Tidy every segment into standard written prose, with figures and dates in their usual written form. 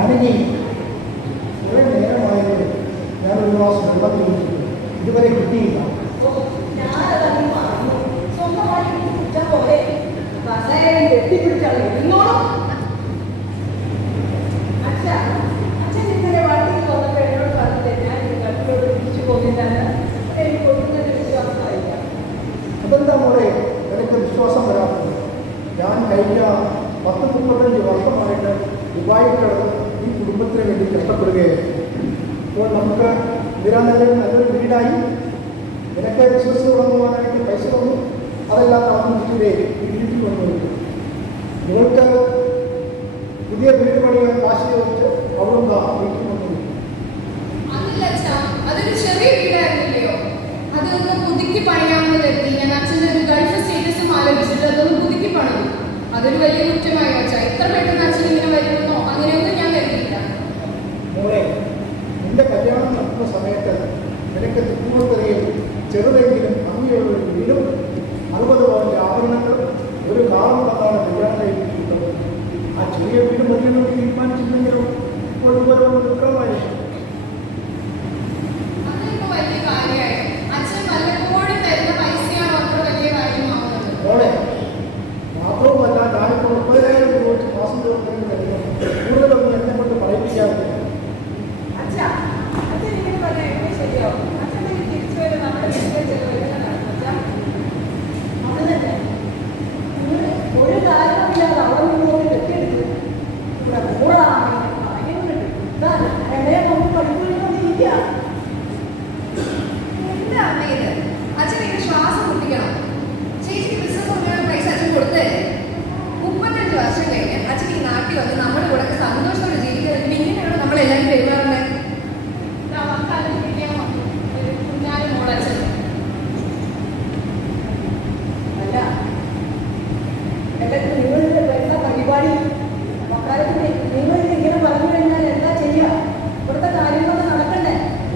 ഞാനിനി കുറേ നേരമായത് ഞാനൊരു ഗ്ലാസ് വെള്ളം ചോദിച്ചു, ഇതുവരെ കിട്ടിയില്ല. അതെന്താ മോളെ എനിക്ക് വിശ്വാസം വരാത്തത്? ഞാൻ കഴിഞ്ഞ 10-35 വർഷമായിട്ട് ദുബായിൽ കിടന്ന് ഈ കുടുംബത്തിന് വേണ്ടി കഷ്ടപ്പെടുകയായിരുന്നു. ഇപ്പോൾ നമുക്ക് ഇതിരാനല്ലൊരു നല്ലൊരു വീടായി, നിനക്ക് ബിസിനസ് തുടങ്ങുവാനായിട്ട് പൈസ തന്നു, അതെല്ലാം താമസിച്ചിട്ടേ വീട്ടിൽ കൊണ്ടുവരും. നിങ്ങൾക്ക് പുതിയ വീട് പണിയാൻ കാശ് ചോദിച്ച് അവിടുന്ന് വീട്ടിൽ കൊണ്ടുവരും. അതൊരു ചെറിയ വീടായിരുന്നില്ലയോ? അതൊന്ന് പുതുക്കി പണിയാമെന്ന് കരുതി ഞാൻ അച്ഛൻ്റെ ഒരു ഗൾഫ് സ്റ്റേറ്റസും ആലോചിച്ചിട്ട് അതൊന്ന് പുതുക്കി പണിയും. അതൊരു വലിയ കുറ്റമായി വെച്ചാൽ ഇത്ര പെട്ടെന്ന് അച്ഛൻ ഇങ്ങനെ വരുമെന്നോ അങ്ങനെയൊന്നും ഞാൻ കരുതിയില്ല. മോളെ, നിന്റെ കല്യാണം നടക്കുന്ന സമയത്ത് നിനക്ക് തിരുവനന്തപുരയിൽ ചെറുതെങ്കിലും ഭംഗിയുള്ള ഒരു വീടും 60 പവന്റെ ആഭരണങ്ങളും ഒരു കാറും തന്നാണ് കല്യാണം കഴിപ്പിക്കുന്നത്. ആ ചെറിയ വീട് മതിയെന്ന് തീരുമാനിച്ചിട്ടുണ്ടെങ്കിലും ഇപ്പോൾ ഇതുപോലെ വിക്രമായിരിക്കും. മോളെ, മാത്രവുമല്ല ഞാനിപ്പോൾ 30,000 രൂപ വെച്ച് മാസം തീർക്കുന്നതിന് കഴിയും. കൂടുതലൊന്നും എന്നെ കൊണ്ട് പറയിപ്പിക്കാറില്ല.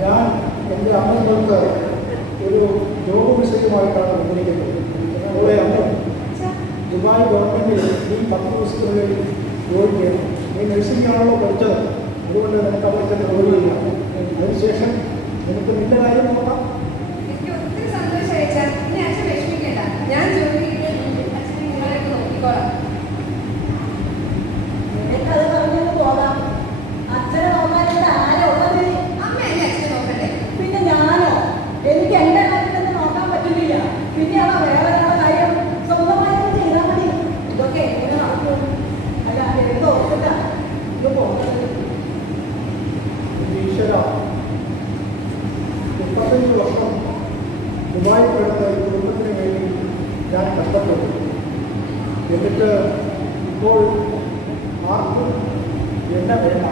ഞാൻ എൻ്റെ അമ്മങ്ങൾക്ക് ഒരു ജോബ് വിസയുമായിട്ടാണ് വന്നിരിക്കുന്നത്. അതുപോലെ അമ്മ ദുബായ് ഗവൺമെൻറ് ഈ 10 ദിവസത്തിനുള്ളിൽ ജോലി ചെയ്യണം. നീ നഴ്സിംഗാണല്ലോ പഠിച്ചത്, അതുകൊണ്ട് നിനക്ക് അവിടെ തന്നെ ജോലി ചെയ്യാം. അതിനുശേഷം നിനക്ക് നിന്റെ കാര്യം നോക്കാം. ഞാൻ ജോലി നോക്കിക്കോളാം. എനിക്ക് എന്റെ കാര്യത്തിൽ നോക്കാൻ പറ്റുന്നില്ല. പിന്നെയാണോ വേറെ കാര്യം സ്വന്തമായിട്ട് ചെയ്താൽ മതി. ഇതൊക്കെ എങ്ങനെ നടക്കും? അല്ല എന്ത് ഓർക്കണ്ട ഇത് പോകുന്നത്. ഈശ്വര, 35 വർഷം ദുബായിൽ കിടന്ന ഈ കുടുംബത്തിന് വേണ്ടി ഞാൻ കഷ്ടപ്പെട്ടു. എന്നിട്ട് ഇപ്പോൾ ആർക്കും എന്നെ വേണ്ട.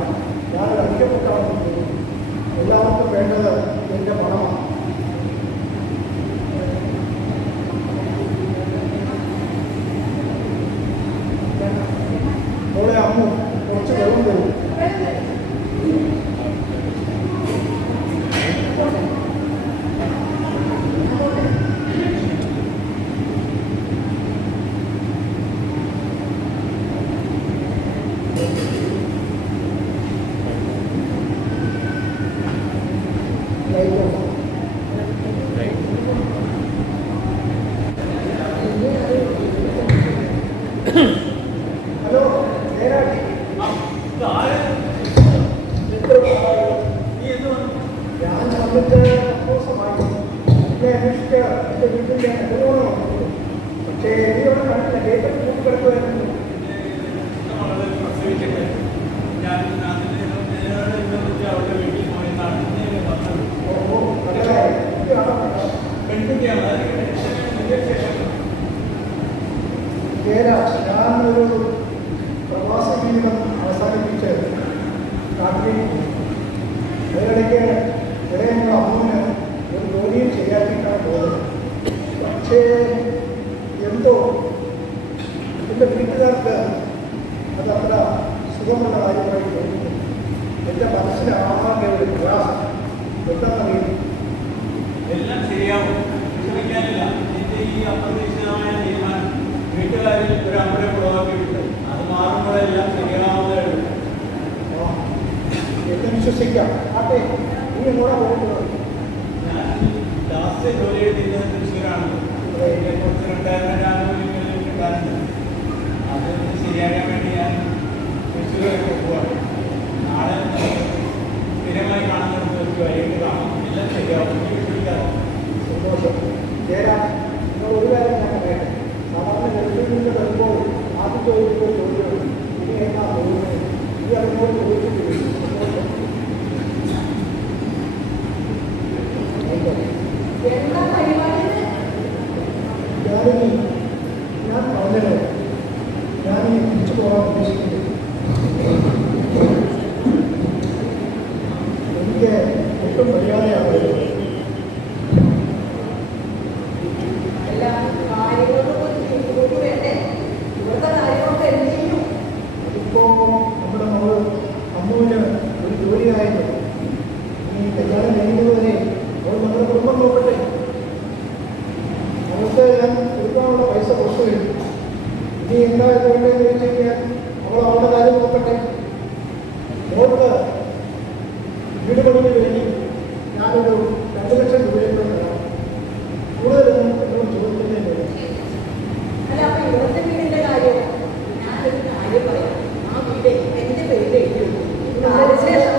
ഞാനൊരു അധികപ്പെട്ടാണ് എല്ലാവർക്കും വേണ്ടത് എൻ്റെ പണമാണ്. മോളെ, അമ്മ കുറച്ച് വെള്ളം തരും. ഹലോ, നേരാക്കി ഞാൻ വന്നിട്ട് സന്തോഷമായി. എന്നെ അന്വേഷിച്ച് എൻ്റെ വീട്ടിൽ ഞാൻ എല്ലാം വന്നു. പക്ഷേ എന്നോട് കണ്ടില്ല, ഡേറ്റ് കൂട്ടി കിടക്കുമായിരുന്നു. ഞാനൊരു പ്രവാസ ജീവിതം അവസാനിപ്പിച്ച് നാട്ടിലേക്ക് പോയി. അതിനിടയ്ക്ക് ഞങ്ങളുടെ അമ്മൂന് ഒരു ജോലിയും ശരിയാക്കിയിട്ടാണ് പോയത്. പക്ഷേ എന്തോ എൻ്റെ വീട്ടുകാർക്ക് അതത്ര സുഖമുള്ള കാര്യമായി തോന്നുന്നു. എൻ്റെ മനസ്സിന് ആഹാറിൻ്റെ ഒരു പ്രയാസം എന്താണെന്നറിയില്ല. എല്ലാം ശരിയാവും, വിഷമിക്കാനില്ല. എൻ്റെ ഈ അപ്രതീക്ഷിതമായ തീരുമാനം വീട്ടുകാരിൽ ഒരു അമ്മയെ ഉളവാക്കിയിട്ടുണ്ട്. അത് മാറുമ്പോഴെല്ലാം ശരിയാവുന്നതേ ഉള്ളൂ. പ്രതീക്ഷിക്കാം. ആട്ടെ, നീ എങ്ങോട്ടാ പോകുന്നത്? ഞാൻ ലാസ്റ്റ് ജോലി ചെയ്തത് തൃശ്ശൂരാണ്. കുറച്ച് റിട്ടയർമെന്റ് ആനുകൂല്യങ്ങളിൽ കിട്ടാറുണ്ട്. അത് ശരിയാക്കാൻ വേണ്ടി ഞാൻ തൃശ്ശൂരൊക്കെ പോവാണ്. നാളെ സ്ഥിരമായി കാണുന്ന ഒരു വൈകിട്ട് കാണാം. എല്ലാം ശരിയാവും. വിശ്വസിക്കാറ്. സന്തോഷം. ജയരാം, നിങ്ങൾ ഒരു കാര്യം ഞാൻ പറയട്ടെ. സാധാരണ ഗൾഫിൽ നിന്ന് വരുമ്പോൾ ആദ്യം ചോദിക്കുന്ന ചോദ്യം ഇനി എന്നാ പോകുന്നത്? ഈ അതിനോട് ചോദിച്ചിട്ടില്ല. സന്തോഷം. എന്താ പരിപാടി? ഞാനിനി ഞാൻ പറഞ്ഞത് ഞാനിനി തിരിച്ചു പോകാൻ ഉദ്ദേശിക്കുന്നത് എനിക്ക് ഒട്ടും മര്യാദയാവുന്നത്. എല്ലാ കാര്യങ്ങൾക്കും ഒരു ചുറ്റുകൂട്ടി വേണ്ടേ? ഇവിടുത്തെ കാര്യങ്ങളൊക്കെ എന്ത് ചെയ്യും? അതിപ്പോൾ നമ്മുടെ മകള് അമ്മുവിന് ഒരു ജോലിയായിരുന്നു. ഈ കല്യാണം കഴിയുന്നത് വരെ അവൾ നമ്മുടെ കുടുംബം നോക്കട്ടെ. അവൾക്ക് ഞാൻ കൊടുക്കാനുള്ള പൈസ കുറച്ച് കഴിഞ്ഞു. ഇനി എന്താ വേണ്ടതെന്ന് ചോദിച്ചു കഴിഞ്ഞാൽ അവൾ അവളുടെ കാര്യം നോക്കട്ടെ. അവൾക്ക് വീട് പണിക്ക് വേണ്ടി ഞാനൊരു 2 ലക്ഷം രൂപയെങ്കിലും തരാം. കൂടുതലൊന്നും എന്നോട് ചോദിക്കുന്നതിന് വേണ്ടി. അല്ല, അപ്പൊ ഇവിടുത്തെ വീടിന്റെ കാര്യം ഞാനൊരു കാര്യം പറയാം. ആ വീട് എന്റെ പേരിൽ എഴുതി കാലശേഷം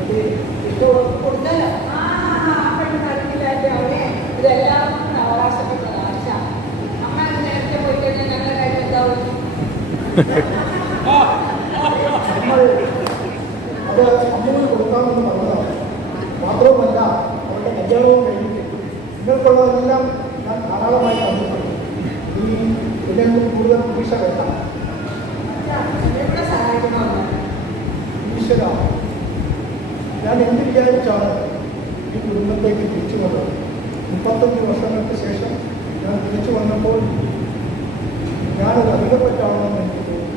അത് കൊടുക്കാലോ. ഇതെല്ലാം അവകാശപ്പെട്ട ആശ. അമ്മ നേരത്തെ പോയി കഴിഞ്ഞാൽ ഞങ്ങളുടെ കാര്യം എന്താവും? നമ്മൾ അത് അമ്മുവിന് കൊടുക്കാമെന്ന് പറഞ്ഞതാണ്. മാത്രവുമല്ല അവരുടെ കല്യാണവും കഴിഞ്ഞിട്ട് നിങ്ങൾക്കുള്ളതെല്ലാം ഞാൻ ധാരാളമായി തന്നിട്ടുണ്ട്. ഈ ഇതിൽ കൂടുതൽ പ്രതീക്ഷ വെക്കാം. എന്നെ സഹായിക്കണമെന്ന് ഈശ്വര, ഞാൻ എന്ത് വിചാരിച്ചാണ് ഈ കുടുംബത്തേക്ക് തിരിച്ചു വന്നത്? 35 വർഷങ്ങൾക്ക് ശേഷം ഞാൻ തിരിച്ചു വന്നപ്പോൾ ഞാനൊരു അധികപ്പറ്റാണെന്ന് എനിക്ക് തോന്നി.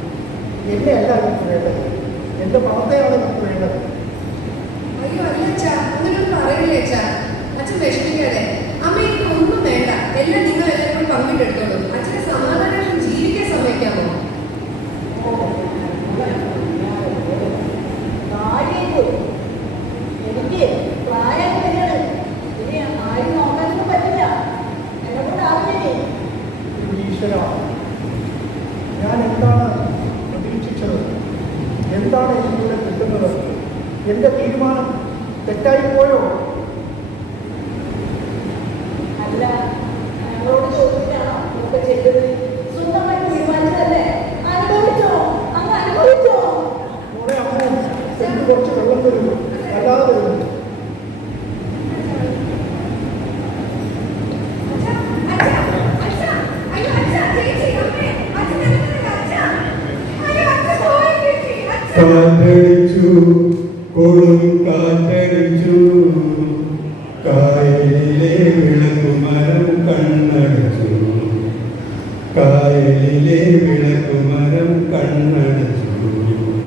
എന്നെ അല്ല എനിക്ക് വേണ്ടത്, എൻ്റെ പണത്തെയാണ് എനിക്ക് വേണ്ടത്. അയ്യോ അല്ല അച്ഛാ, അങ്ങനെയൊന്നും പറയില്ലേ അച്ഛാ. അച്ഛൻ വിഷമിക്കാതെ. അമ്മ എനിക്ക് ഒന്നും വേണ്ട. എല്ലാം നിങ്ങൾ എല്ലാവരും പങ്കിട്ടെടുത്തോളൂ. അച്ഛനെ സമാധാനം ജീവിക്കാൻ സമ്മതിക്കാമോ? എനിക്ക് പ്രായം വരികയാണ്. ഇനി ആരും നോക്കാനൊന്നും പറ്റില്ല. എന്നെ കൊണ്ട് ആവില്ലേ? ഈശ്വര, ഞാൻ എന്താണ് പ്രതീക്ഷിച്ചത്? എന്താണ് ഇതിലൂടെ കിട്ടുന്നത്? എൻ്റെ തീരുമാനം തെറ്റായിപ്പോയോ? അല്ല, ഞങ്ങളോട് ചോദിച്ചാണോ ഒക്കെ ചെയ്തത്? സ്വന്തമായി തീരുമാനിച്ചതല്ലേ? അനുഭവിച്ചോ? അങ്ങ് അനുഭവിച്ചോ? മോളെ അമ്മ, എനിക്ക് കുറച്ച് വെള്ളം തരുന്നു. വല്ലാതെ തരുന്നു. കാറ്റടിച്ചു, കൊടും കാറ്റടിച്ചു, കായലിലെ വിളക്കുമരം കണ്ണടച്ചു, കായലിലെ വിളക്കുമരം കണ്ണടച്ചു.